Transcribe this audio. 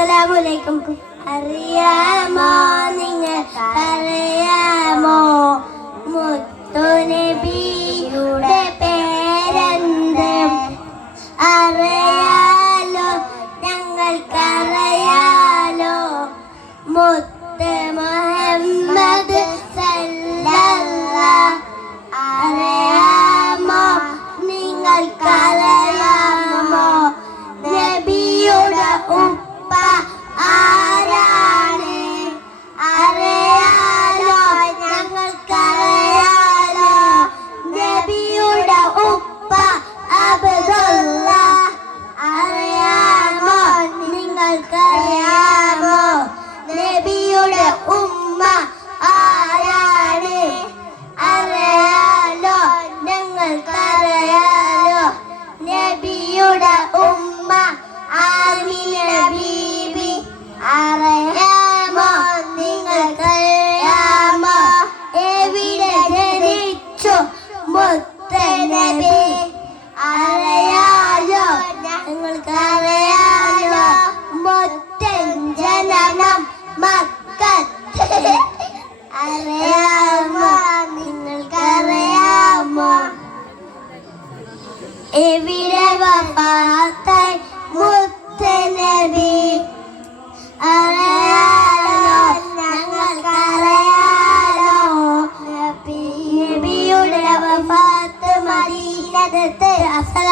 അസ്സലാമലൈക്കും അറിയാമോ നബി അറിയാലോ നിങ്ങൾക്ക് അറിയാലോ മൊത്തം ജനനം മക്കത്ത്. അറിയാമോ നിങ്ങൾക്ക് അറിയാമോ എവിടെ വപ്പാത്ത Marina de Hasta